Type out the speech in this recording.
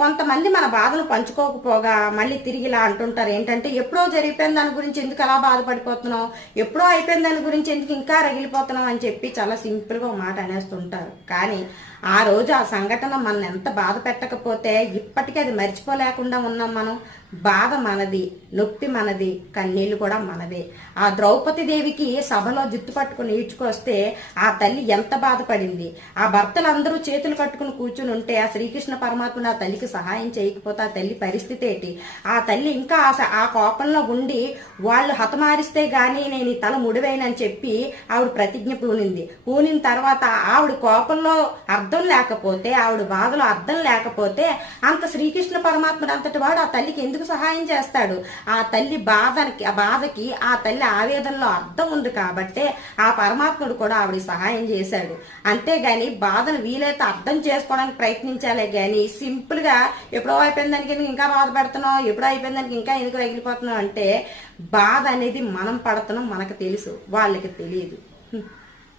కొంతమంది మన బాధను పంచుకోకపోగా మళ్ళీ తిరిగి ఇలా అంటుంటారు ఏంటంటే, ఎప్పుడో జరిగిపోయిన దాని గురించి ఎందుకు అలా బాధపడిపోతున్నావు, ఎప్పుడో అయిపోయిన దాని గురించి ఎందుకు ఇంకా రగిలిపోతున్నావు అని చెప్పి చాలా సింపుల్గా ఒక మాట అనేస్తుంటారు. కానీ ఆ రోజు ఆ సంఘటన మన ఎంత బాధ పెట్టకపోతే ఇప్పటికీ అది మర్చిపోలేకుండా ఉన్నాం మనం. బాధ మనది, నొప్పి మనది, కన్నీళ్లు కూడా మనదే. ఆ ద్రౌపది దేవికి సభలో జుట్టు పట్టుకుని ఈడ్చుకొస్తే ఆ తల్లి ఎంత బాధపడింది. ఆ భర్తలందరూ చేతులు కట్టుకుని కూర్చుని ఉంటే ఆ శ్రీకృష్ణ పరమాత్ముడు ఆ తల్లికి సహాయం చేయకపోతే ఆ తల్లి పరిస్థితి ఏంటి? ఆ తల్లి ఇంకా ఆ కోపంలో ఉండి వాళ్ళు హతమారిస్తే గానీ నేను ఈ తల ముడివేయనని చెప్పి ఆవిడ ప్రతిజ్ఞ పూనిన తర్వాత ఆవిడ కోపంలో అర్థం లేకపోతే, ఆవిడ బాధలో అర్థం లేకపోతే అంత శ్రీకృష్ణ పరమాత్ముడు అంతటి వాడు ఆ తల్లికి ఎందుకు సహాయం చేస్తాడు? ఆ తల్లి బాధకి ఆ తల్లి ఆవేదనలో అర్థం ఉంది కాబట్టే ఆ పరమాత్ముడు కూడా ఆవిడ సహాయం చేశాడు. అంతేగాని బాధను వీలైతే అర్థం చేసుకోవడానికి ప్రయత్నించాలే గాని సింపుల్ గా ఎప్పుడో అయిపోయిన దానికి ఇంకా బాధపడుతున్నాం, ఎప్పుడో అయిపోయిన దానికి ఇంకా ఎందుకు రగిలిపోతున్నాం అంటే బాధ అనేది మనం పడుతున్నాం, మనకు తెలుసు, వాళ్ళకి తెలియదు.